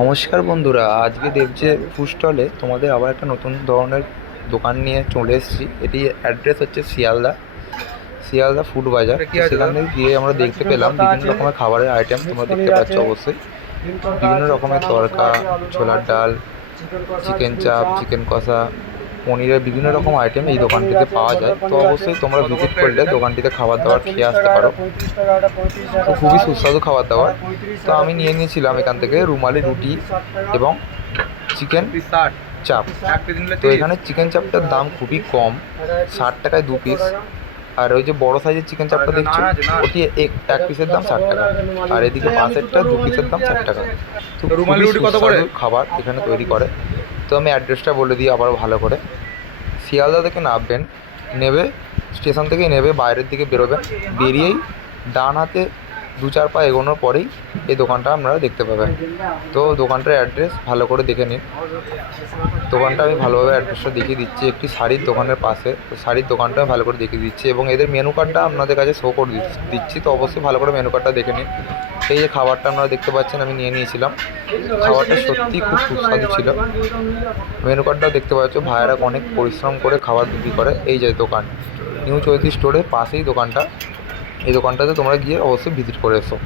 নমস্কার বন্ধুরা, আজকে দেবজে ফুড স্টলে তোমাদের আবার একটা নতুন ধরনের দোকান নিয়ে চলে এসেছি। এটি অ্যাড্রেস হচ্ছে শিয়ালদা ফুড বাজার। সেখানে গিয়ে আমরা দেখতে পেলাম বিভিন্ন রকমের খাবারের আইটেম তোমরা দেখতে পাচ্ছ। অবশ্যই বিভিন্ন রকমের তড়কা, ছোলার ডাল, চিকেন চাপ, চিকেন কষা, পনিরের বিভিন্ন রকম আইটেম এই দোকানটিতে পাওয়া যায়। তো অবশ্যই তোমরা ভিজিট করলে দোকানটিতে খাবার দাবার খেয়ে আসতে পারো। তো খুবই সুস্বাদু খাবার দাবার। তো আমি নিয়ে নিয়েছিলাম এখান থেকে রুমালি রুটি এবং চিকেন চাপ। তো এখানে চিকেন চাপটার দাম খুবই কম, 60 টাকায় 2 পিস। আর ওই যে বড় সাইজের চিকেন চাপটা দেখছো, ওটি এক পিসের দাম 60 টাকা। আর এদিকে পাশেরটা 2 পিসের দাম 60 টাকা। তো রুমালি রুটি কত করে? খাবার এখানে তৈরি করে। তো আমি অ্যাড্রেসটা বলে দিই আবার ভালো করে। শিয়ালদা থেকে নামবেন, নেবে স্টেশন থেকেই নেবে, বাইরের দিকে বেরোবেন, বেরিয়েই ডান হাতে 2-4 পা এগোনোর পরেই এই দোকানটা আপনারা দেখতে পাবেন। তো দোকানটার অ্যাড্রেস ভালো করে দেখে নিন। দোকানটা আমি ভালোভাবে অ্যাড্রেসটা দেখিয়ে দিচ্ছি, একটি শাড়ির দোকানের পাশে। তো শাড়ির দোকানটা আমি ভালো করে দেখিয়ে দিচ্ছি এবং এদের মেনু কার্ডটা আপনাদের কাছে শো করে দিচ্ছি। তো অবশ্যই ভালো করে মেনু কার্ডটা দেখে নিন। এই যে খাবারটা আপনারা দেখতে পাচ্ছেন আমি নিয়ে নিয়েছিলাম, খাবারটা সত্যিই খুব সুস্বাদু ছিল। মেনু কার্ডটাও দেখতে পাচ্ছ, ভাইয়েরা অনেক পরিশ্রম করে খাবার বিক্রি করে। এই যে দোকান, নিউ চৈতি স্টোরের পাশেই দোকানটা। এই দোকানটাতে তোমরা গিয়ে অবশ্যই ভিজিট করে এসো।